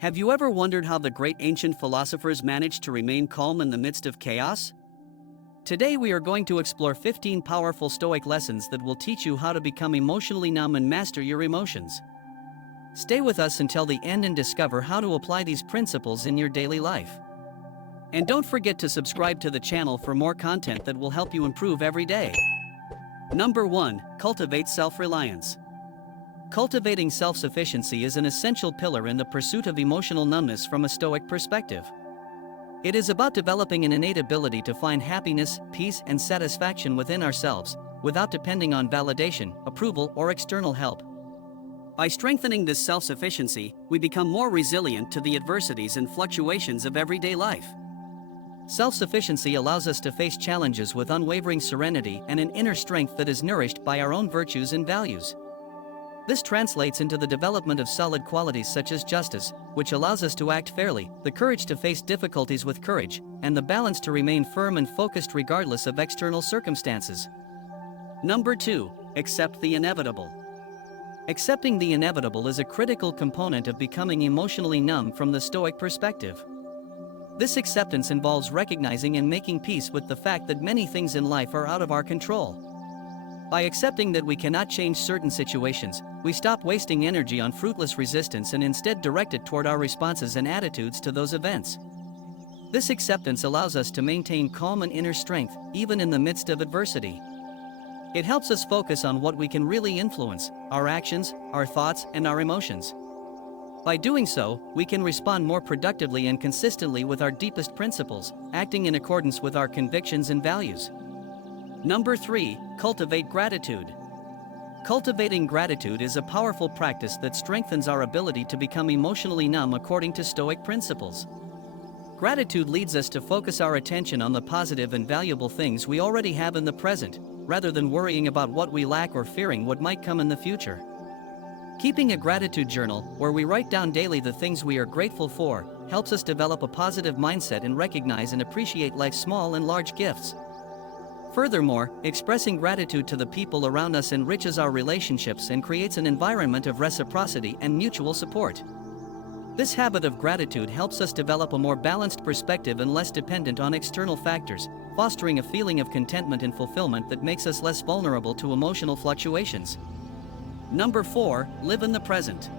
Have you ever wondered how the great ancient philosophers managed to remain calm in the midst of chaos? Today we are going to explore 15 powerful Stoic lessons that will teach you how to become emotionally numb and master your emotions. Stay with us until the end and discover how to apply these principles in your daily life. And don't forget to subscribe to the channel for more content that will help you improve every day. Number 1. Cultivate self-reliance. Cultivating self-sufficiency is an essential pillar in the pursuit of emotional numbness from a Stoic perspective. It is about developing an innate ability to find happiness, peace, and satisfaction within ourselves, without depending on validation, approval, or external help. By strengthening this self-sufficiency, we become more resilient to the adversities and fluctuations of everyday life. Self-sufficiency allows us to face challenges with unwavering serenity and an inner strength that is nourished by our own virtues and values. This translates into the development of solid qualities such as justice, which allows us to act fairly, the courage to face difficulties with courage, and the balance to remain firm and focused regardless of external circumstances. Number 2. Accept the inevitable. Accepting the inevitable is a critical component of becoming emotionally numb from the Stoic perspective. This acceptance involves recognizing and making peace with the fact that many things in life are out of our control. By accepting that we cannot change certain situations, we stop wasting energy on fruitless resistance and instead direct it toward our responses and attitudes to those events. This acceptance allows us to maintain calm and inner strength, even in the midst of adversity. It helps us focus on what we can really influence: our actions, our thoughts, and our emotions. By doing so, we can respond more productively and consistently with our deepest principles, acting in accordance with our convictions and values. Number 3. Cultivate gratitude. Cultivating gratitude is a powerful practice that strengthens our ability to become emotionally numb according to Stoic principles. Gratitude leads us to focus our attention on the positive and valuable things we already have in the present, rather than worrying about what we lack or fearing what might come in the future. Keeping a gratitude journal, where we write down daily the things we are grateful for, helps us develop a positive mindset and recognize and appreciate life's small and large gifts. Furthermore, expressing gratitude to the people around us enriches our relationships and creates an environment of reciprocity and mutual support. This habit of gratitude helps us develop a more balanced perspective and less dependent on external factors, fostering a feeling of contentment and fulfillment that makes us less vulnerable to emotional fluctuations. Number 4. Live in the present.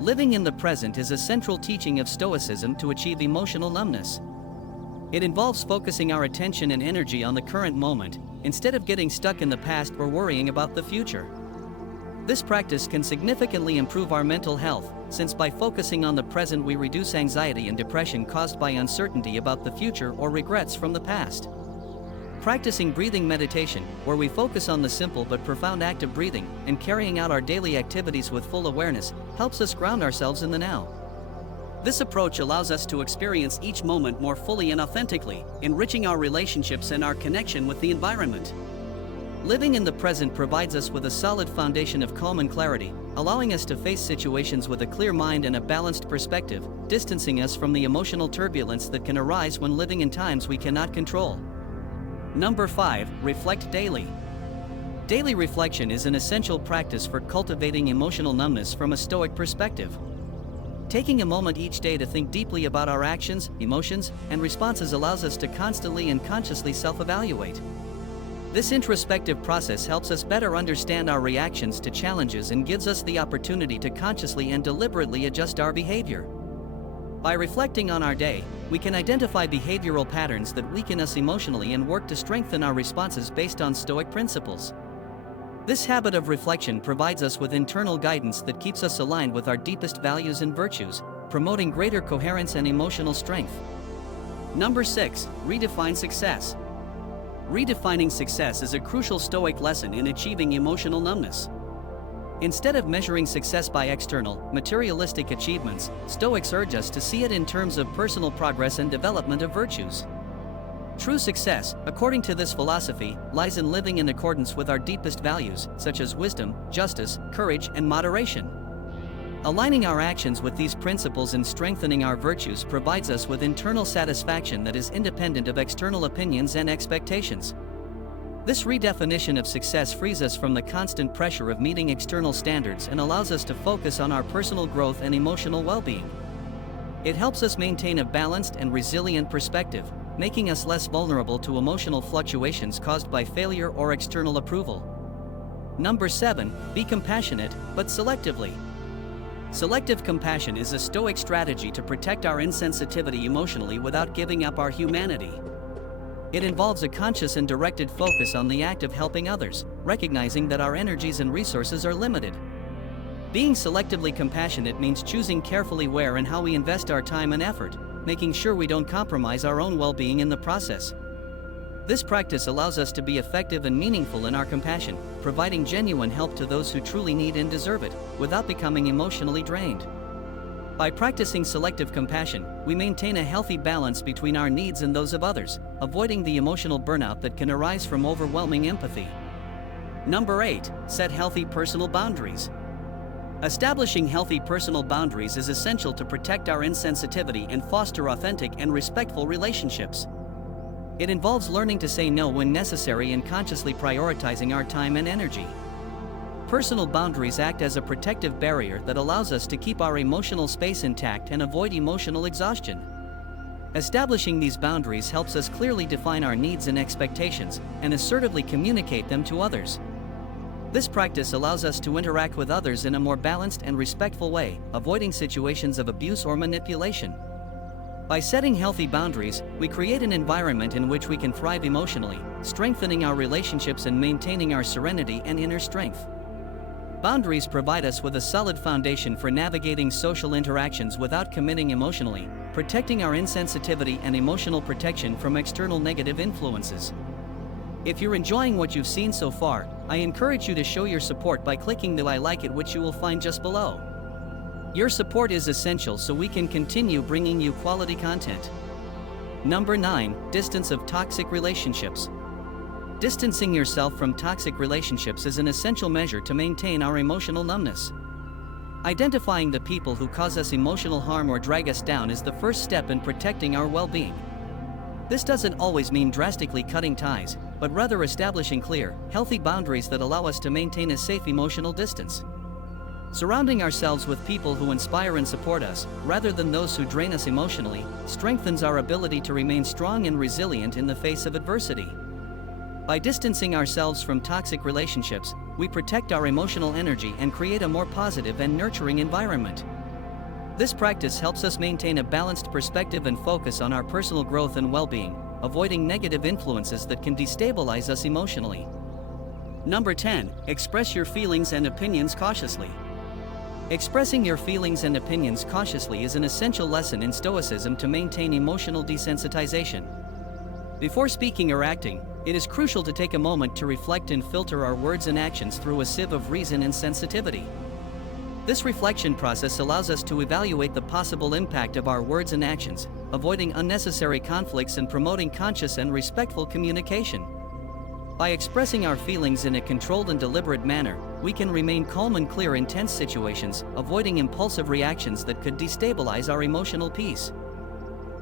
Living in the present is a central teaching of Stoicism to achieve emotional numbness. It involves focusing our attention and energy on the current moment, instead of getting stuck in the past or worrying about the future. This practice can significantly improve our mental health, since by focusing on the present we reduce anxiety and depression caused by uncertainty about the future or regrets from the past. Practicing breathing meditation, where we focus on the simple but profound act of breathing and carrying out our daily activities with full awareness, helps us ground ourselves in the now. This approach allows us to experience each moment more fully and authentically, enriching our relationships and our connection with the environment. Living in the present provides us with a solid foundation of calm and clarity, allowing us to face situations with a clear mind and a balanced perspective, distancing us from the emotional turbulence that can arise when living in times we cannot control. Number 5. Reflect daily. Daily reflection is an essential practice for cultivating emotional numbness from a Stoic perspective. Taking a moment each day to think deeply about our actions, emotions, and responses allows us to constantly and consciously self-evaluate. This introspective process helps us better understand our reactions to challenges and gives us the opportunity to consciously and deliberately adjust our behavior. By reflecting on our day, we can identify behavioral patterns that weaken us emotionally and work to strengthen our responses based on Stoic principles. This habit of reflection provides us with internal guidance that keeps us aligned with our deepest values and virtues, promoting greater coherence and emotional strength. Number 6. Redefine success. Redefining success is a crucial Stoic lesson in achieving emotional numbness. Instead of measuring success by external, materialistic achievements, Stoics urge us to see it in terms of personal progress and development of virtues. True success, according to this philosophy, lies in living in accordance with our deepest values, such as wisdom, justice, courage, and moderation. Aligning our actions with these principles and strengthening our virtues provides us with internal satisfaction that is independent of external opinions and expectations. This redefinition of success frees us from the constant pressure of meeting external standards and allows us to focus on our personal growth and emotional well-being. It helps us maintain a balanced and resilient perspective, making us less vulnerable to emotional fluctuations caused by failure or external approval. Number 7, be compassionate, but selectively. Selective compassion is a Stoic strategy to protect our insensitivity emotionally without giving up our humanity. It involves a conscious and directed focus on the act of helping others, recognizing that our energies and resources are limited. Being selectively compassionate means choosing carefully where and how we invest our time and effort, making sure we don't compromise our own well-being in the process. This practice allows us to be effective and meaningful in our compassion, providing genuine help to those who truly need and deserve it, without becoming emotionally drained. By practicing selective compassion, we maintain a healthy balance between our needs and those of others, avoiding the emotional burnout that can arise from overwhelming empathy. Number 8, set healthy personal boundaries. Establishing healthy personal boundaries is essential to protect our insensitivity and foster authentic and respectful relationships. It involves learning to say no when necessary and consciously prioritizing our time and energy. Personal boundaries act as a protective barrier that allows us to keep our emotional space intact and avoid emotional exhaustion. Establishing these boundaries helps us clearly define our needs and expectations and assertively communicate them to others. This practice allows us to interact with others in a more balanced and respectful way, avoiding situations of abuse or manipulation. By setting healthy boundaries, we create an environment in which we can thrive emotionally, strengthening our relationships and maintaining our serenity and inner strength. Boundaries provide us with a solid foundation for navigating social interactions without committing emotionally, protecting our insensitivity and emotional protection from external negative influences. If you're enjoying what you've seen so far, I encourage you to show your support by clicking the I like it, which you will find just below. Your support is essential so we can continue bringing you quality content. Number 9, distance of toxic relationships. Distancing yourself from toxic relationships is an essential measure to maintain our emotional numbness. Identifying the people who cause us emotional harm or drag us down is the first step in protecting our well-being. This doesn't always mean drastically cutting ties, but rather establishing clear, healthy boundaries that allow us to maintain a safe emotional distance. Surrounding ourselves with people who inspire and support us, rather than those who drain us emotionally, strengthens our ability to remain strong and resilient in the face of adversity. By distancing ourselves from toxic relationships, we protect our emotional energy and create a more positive and nurturing environment. This practice helps us maintain a balanced perspective and focus on our personal growth and well-being, avoiding negative influences that can destabilize us emotionally. Number 10, express your feelings and opinions cautiously. Expressing your feelings and opinions cautiously is an essential lesson in Stoicism to maintain emotional desensitization. Before speaking or acting, it is crucial to take a moment to reflect and filter our words and actions through a sieve of reason and sensitivity. This reflection process allows us to evaluate the possible impact of our words and actions, avoiding unnecessary conflicts and promoting conscious and respectful communication. By expressing our feelings in a controlled and deliberate manner, we can remain calm and clear in tense situations, avoiding impulsive reactions that could destabilize our emotional peace.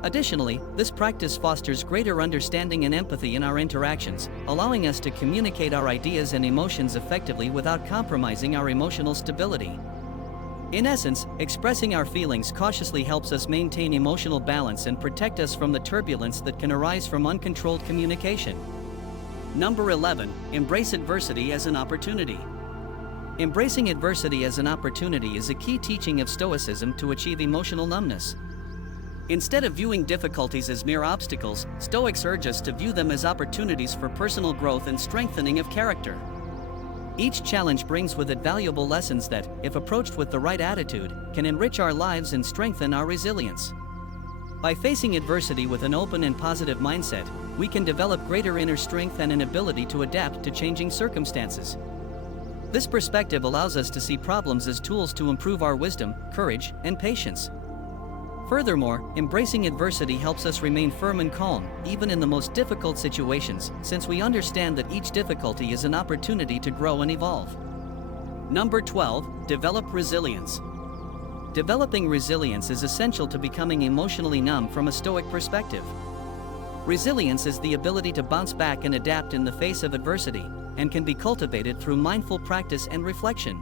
Additionally, this practice fosters greater understanding and empathy in our interactions, allowing us to communicate our ideas and emotions effectively without compromising our emotional stability. In essence, expressing our feelings cautiously helps us maintain emotional balance and protect us from the turbulence that can arise from uncontrolled communication. Number 11, embrace adversity as an opportunity. Embracing adversity as an opportunity is a key teaching of Stoicism to achieve emotional numbness. Instead of viewing difficulties as mere obstacles, Stoics urge us to view them as opportunities for personal growth and strengthening of character. Each challenge brings with it valuable lessons that, if approached with the right attitude, can enrich our lives and strengthen our resilience. By facing adversity with an open and positive mindset, we can develop greater inner strength and an ability to adapt to changing circumstances. This perspective allows us to see problems as tools to improve our wisdom, courage, and patience. Furthermore, embracing adversity helps us remain firm and calm, even in the most difficult situations, since we understand that each difficulty is an opportunity to grow and evolve. Number 12, develop resilience. Developing resilience is essential to becoming emotionally numb from a Stoic perspective. Resilience is the ability to bounce back and adapt in the face of adversity, and can be cultivated through mindful practice and reflection.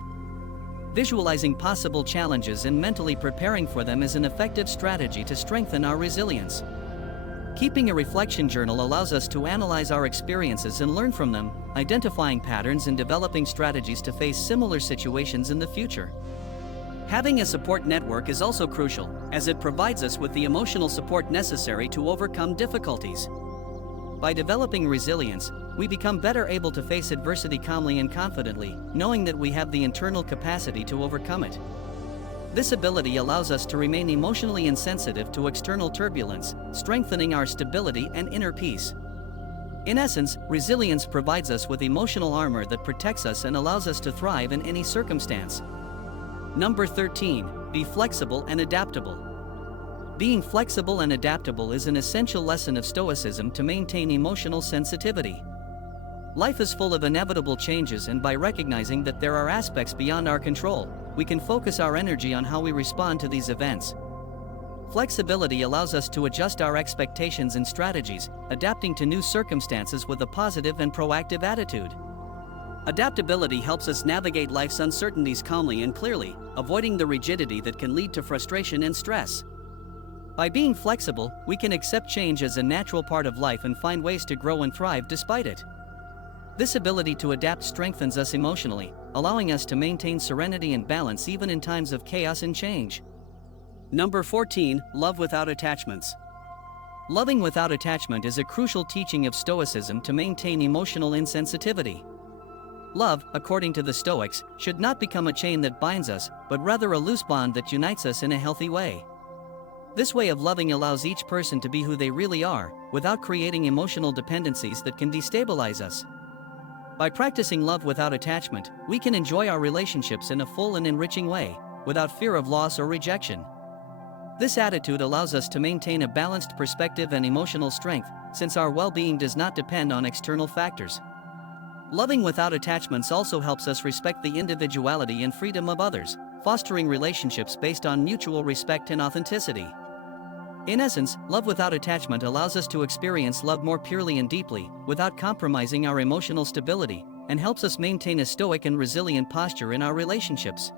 Visualizing possible challenges and mentally preparing for them is an effective strategy to strengthen our resilience. Keeping a reflection journal allows us to analyze our experiences and learn from them, identifying patterns and developing strategies to face similar situations in the future. Having a support network is also crucial, as it provides us with the emotional support necessary to overcome difficulties. By developing resilience, we become better able to face adversity calmly and confidently, knowing that we have the internal capacity to overcome it. This ability allows us to remain emotionally insensitive to external turbulence, strengthening our stability and inner peace. In essence, resilience provides us with emotional armor that protects us and allows us to thrive in any circumstance. Number 13. Be flexible and adaptable. Being flexible and adaptable is an essential lesson of Stoicism to maintain emotional sensitivity. Life is full of inevitable changes, and by recognizing that there are aspects beyond our control, we can focus our energy on how we respond to these events. Flexibility allows us to adjust our expectations and strategies, adapting to new circumstances with a positive and proactive attitude. Adaptability helps us navigate life's uncertainties calmly and clearly, avoiding the rigidity that can lead to frustration and stress. By being flexible, we can accept change as a natural part of life and find ways to grow and thrive despite it. This ability to adapt strengthens us emotionally, allowing us to maintain serenity and balance even in times of chaos and change. Number 14. Love without attachments. Loving without attachment is a crucial teaching of Stoicism to maintain emotional insensitivity. Love, according to the Stoics, should not become a chain that binds us, but rather a loose bond that unites us in a healthy way. This way of loving allows each person to be who they really are, without creating emotional dependencies that can destabilize us. By practicing love without attachment, we can enjoy our relationships in a full and enriching way, without fear of loss or rejection. This attitude allows us to maintain a balanced perspective and emotional strength, since our well-being does not depend on external factors. Loving without attachments also helps us respect the individuality and freedom of others, fostering relationships based on mutual respect and authenticity. In essence, love without attachment allows us to experience love more purely and deeply, without compromising our emotional stability, and helps us maintain a stoic and resilient posture in our relationships.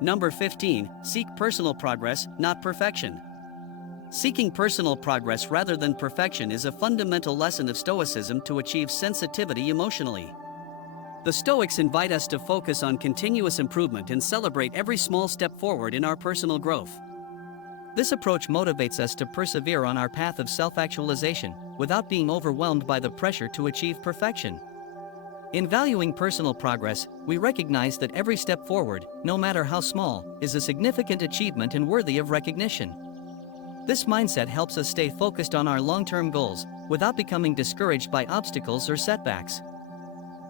Number 15. Seek personal progress, not perfection. Seeking personal progress rather than perfection is a fundamental lesson of Stoicism to achieve sensitivity emotionally. The Stoics invite us to focus on continuous improvement and celebrate every small step forward in our personal growth. This approach motivates us to persevere on our path of self-actualization, without being overwhelmed by the pressure to achieve perfection. In valuing personal progress, we recognize that every step forward, no matter how small, is a significant achievement and worthy of recognition. This mindset helps us stay focused on our long-term goals, without becoming discouraged by obstacles or setbacks.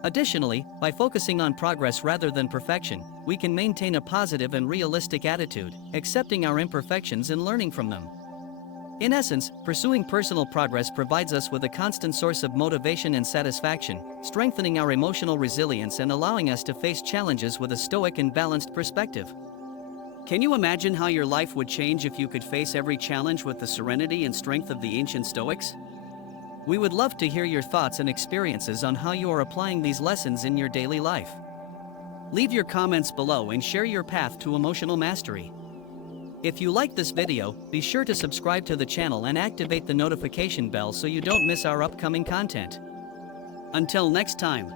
Additionally, by focusing on progress rather than perfection, we can maintain a positive and realistic attitude, accepting our imperfections and learning from them. In essence, pursuing personal progress provides us with a constant source of motivation and satisfaction, strengthening our emotional resilience and allowing us to face challenges with a stoic and balanced perspective. Can you imagine how your life would change if you could face every challenge with the serenity and strength of the ancient Stoics? We would love to hear your thoughts and experiences on how you are applying these lessons in your daily life. Leave your comments below and share your path to emotional mastery. If you liked this video, be sure to subscribe to the channel and activate the notification bell so you don't miss our upcoming content. Until next time.